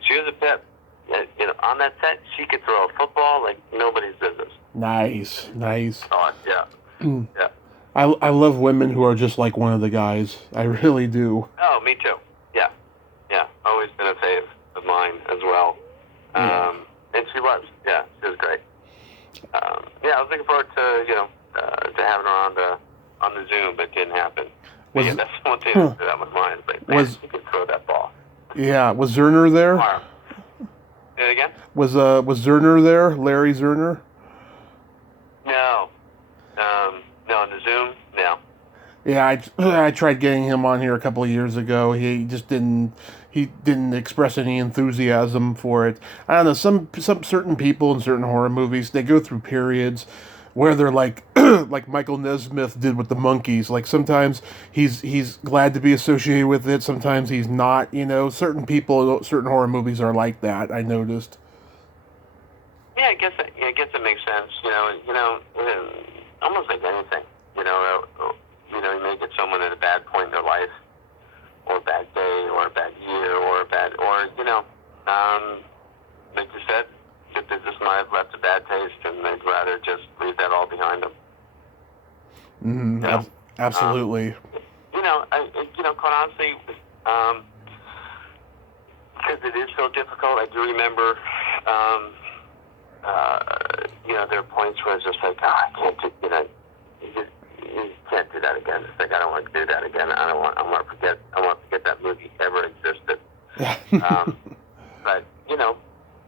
She was a pip. On that set, she could throw a football like nobody's business. Nice. Oh, yeah. Yeah. I love women who are just like one of the guys. I really do. Oh, me too. Yeah. Always been a fave of mine as well. And she was. Yeah, she was great. I was looking forward to having her on the Zoom, but it didn't happen. That's one thing that stood out in my mind. Like, man, she could throw that ball. Yeah, was Zerner there? Say it again? Was Zerner there? Larry Zerner? No. No, on the Zoom, no. Yeah, I tried getting him on here a couple of years ago. He just didn't express any enthusiasm for it. I don't know, some certain people in certain horror movies, they go through periods where they're like like Michael Nesmith did with the Monkees. Like sometimes he's glad to be associated with it, sometimes he's not, certain people, certain horror movies are like that, I noticed. Yeah, I guess it makes sense. Almost like anything. You may get someone at a bad point in their life, or a bad day, or a bad year, like you said, that they just might have left a bad taste, and they'd rather just leave that all behind them. Mm-hmm. Absolutely. Quite honestly, because it is so difficult, I do remember. There are points where it's just like, I can't do, you can't do that again. It's like, I don't want to do that again. I want to forget that movie ever existed. But,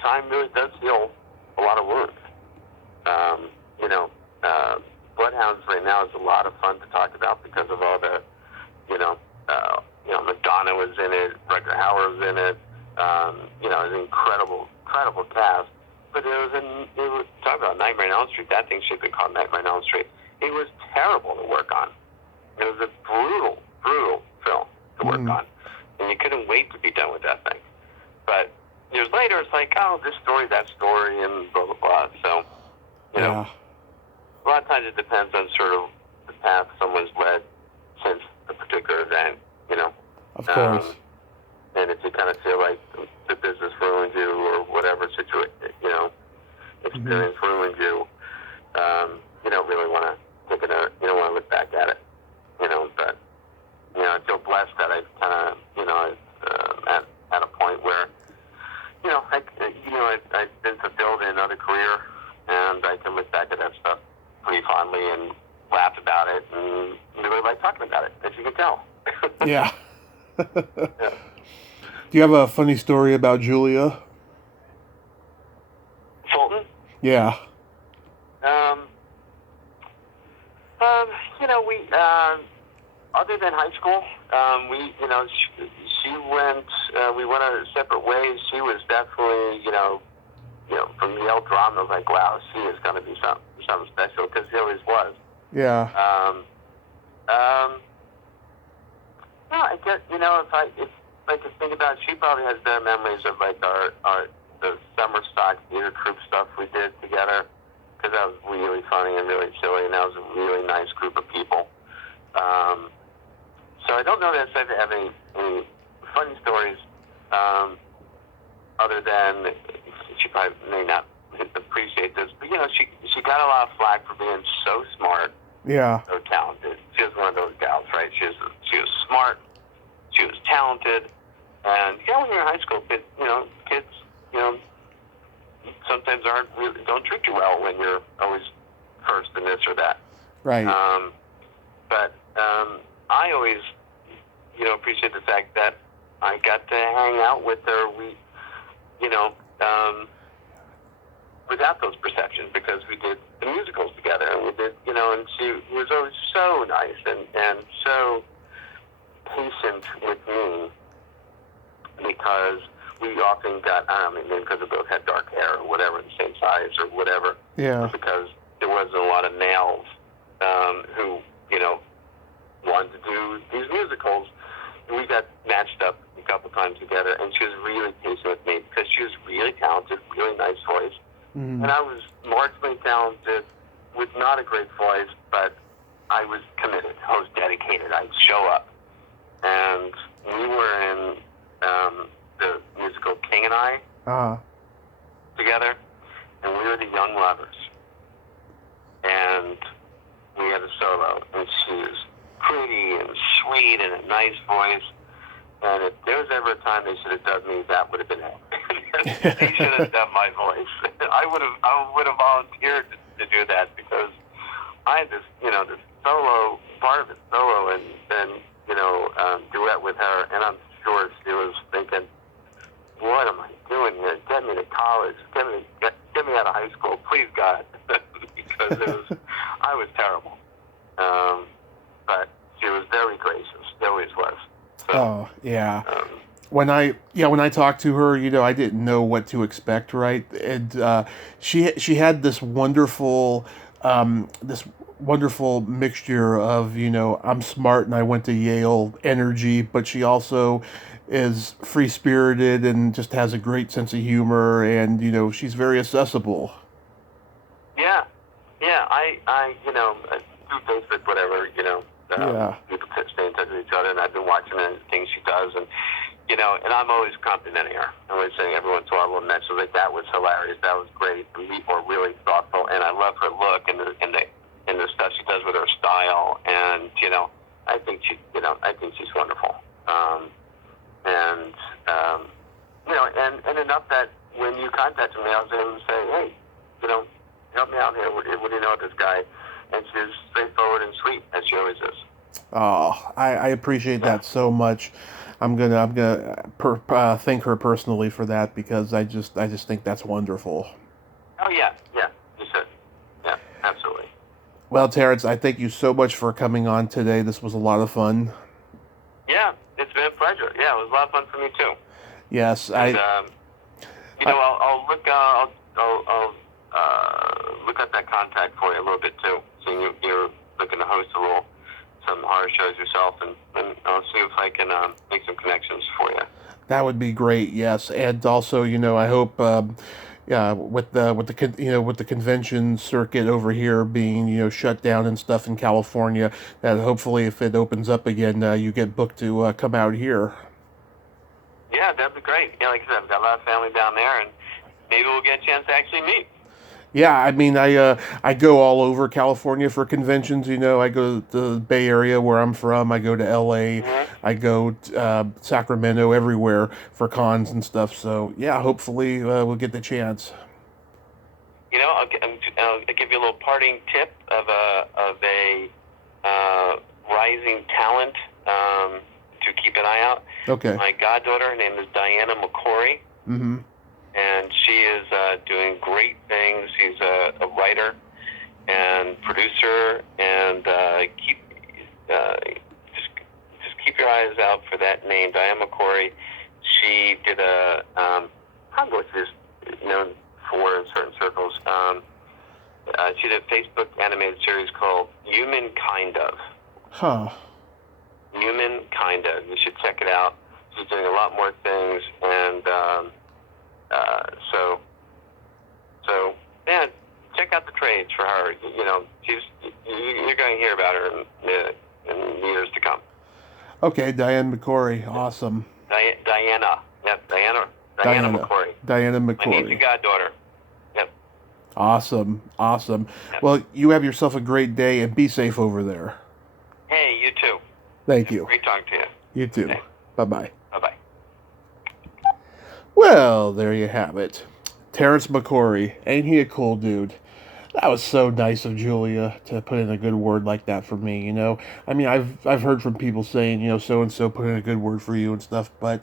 time really does heal a lot of wounds. Bloodhounds right now is a lot of fun to talk about because of all the, Madonna was in it, Rutger Hauer was in it, it was an incredible cast. But talk about Nightmare on Elm Street. That thing should be called Nightmare on Elm Street. It was terrible to work on. It was a brutal film to work on. And you couldn't wait to be done with that thing. But years later, it's like, oh, this story, that story, and blah, blah, blah. So, a lot of times it depends on sort of the path someone's led since a particular event, Of course. And if you kind of feel like the business ruined you or whatever situation, experience ruined you, you don't really want to you don't want to look back at it, but, I feel blessed that I kind of, at a point where, I've been fulfilled in another career, and I can look back at that stuff pretty fondly and laugh about it and really like talking about it, as you can tell. Yeah. Yeah. Do you have a funny story about Julia? Fulton? Yeah. We other than high school, she went. We went our separate ways. She was definitely, from the Yale drama, I was like, wow, she is going to be something special, because she always was. Yeah. No, I guess, if I could think about it, she probably has better memories of like the summer stock theater troupe stuff we did together, because that was really funny and really silly, and that was a really nice group of people. So I don't know that I have any funny stories, other than she probably may not appreciate this, but she got a lot of flack for being so smart. Yeah. So talented. She was one of those gals, right? She was smart. She was talented. And when you're in high school, kids, sometimes don't treat you well when you're always first in this or that. Right. But I always appreciate the fact that I got to hang out with her. We, without those perceptions, because we did the musicals together, and we did, and she was always so nice and so patient with me, because we often got, maybe because we both had dark hair or whatever, the same size or whatever. Yeah. Because there wasn't a lot of males who, wanted to do these musicals. We got matched up a couple times together, and she was really patient with me because she was really talented, really nice voice. Mm-hmm. And I was marginally talented with not a great voice, but I was committed. I was dedicated. I'd show up. And we were in the musical King and I together, and we were the young lovers. And we had a solo, and she was pretty and sweet and a nice voice. And if there was ever a time they should have done me, that would have been it. They should have done my voice. I would have volunteered to do that, because I had this, this solo, part of it solo, and then, duet with her, and I'm sure she was thinking, what am I doing here? Get me to college. Get me out of high school, please, God. Because I was terrible. But she was very gracious. She always was. So, yeah. When I talked to her, I didn't know what to expect, right? And she had this wonderful mixture of, I'm smart and I went to Yale energy, but she also is free-spirited and just has a great sense of humor, and, she's very accessible. Yeah. I through Facebook, whatever, people stay in touch with each other, and I've been watching the things she does, and, and I'm always complimenting her. I'm always saying every once in a while, a little mention, like, that was hilarious, that was great, and people are really thoughtful, and I love her look, and the stuff she does with her style, and, I think she's wonderful. And enough that when you contacted me, I was able to say, hey, help me out here. What do you know of this guy? And she's straightforward and sweet, as she always is. Oh, I appreciate that so much. I'm gonna thank her personally for that, because I just think that's wonderful. Oh yeah, you should. Yeah, absolutely. Well, Terence, I thank you so much for coming on today. This was a lot of fun. Yeah, it's been a pleasure. Yeah, it was a lot of fun for me too. Yes, and, I'll look. I'll look at that contact for you a little bit too. So you're looking to host some horror shows yourself, and I'll see if I can make some connections for you. That would be great. Yes, and also, I hope, with the convention circuit over here being shut down and stuff in California, that hopefully if it opens up again, you get booked to come out here. Yeah, that'd be great. Yeah, like I said, I've got a lot of family down there, and maybe we'll get a chance to actually meet. Yeah, I mean, I go all over California for conventions. I go to the Bay Area where I'm from. I go to LA. Mm-hmm. I go to Sacramento, everywhere for cons and stuff. So yeah, hopefully we'll get the chance. I'll give you a little parting tip of a rising talent to keep an eye out. Okay. My goddaughter, her name is Diana McCorry. Mm-hmm. And she is doing great things. She's a writer and producer, and just keep your eyes out for that name, Diana McCorry. She did I don't know what she's known for in certain circles. She did a Facebook animated series called Human Kind Of. Huh. Human Kind Of. You should check it out. She's doing a lot more things, and so yeah, check out the trades for her. You're going to hear about her in years to come. Okay, Diana McCorry, awesome. Diana McCorry. Diana McCorry. My niece and goddaughter. Yep. Awesome. Yep. Well, you have yourself a great day, and be safe over there. Hey, you too. Thank you. Great talking to you. You too. Okay. Bye-bye. Bye-bye. Well, there you have it. Terence McCorry. Ain't he a cool dude? That was so nice of Julia to put in a good word like that for me, you know. I mean, I've heard from people saying, you know, so and so put in a good word for you and stuff, but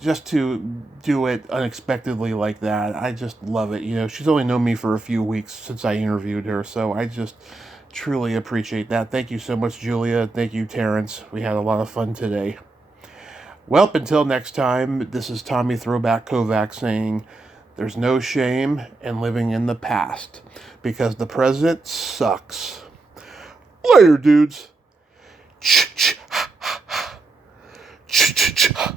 just to do it unexpectedly like that, I just love it. You know, she's only known me for a few weeks since I interviewed her, so I just truly appreciate that. Thank you so much, Julia. Thank you, Terence. We had a lot of fun today. Well, until next time, this is Tommy Throwback Kovac saying, there's no shame in living in the past, because the present sucks. Later, dudes. Ch-ch-ha-ha-ha. Ch-ch-ha.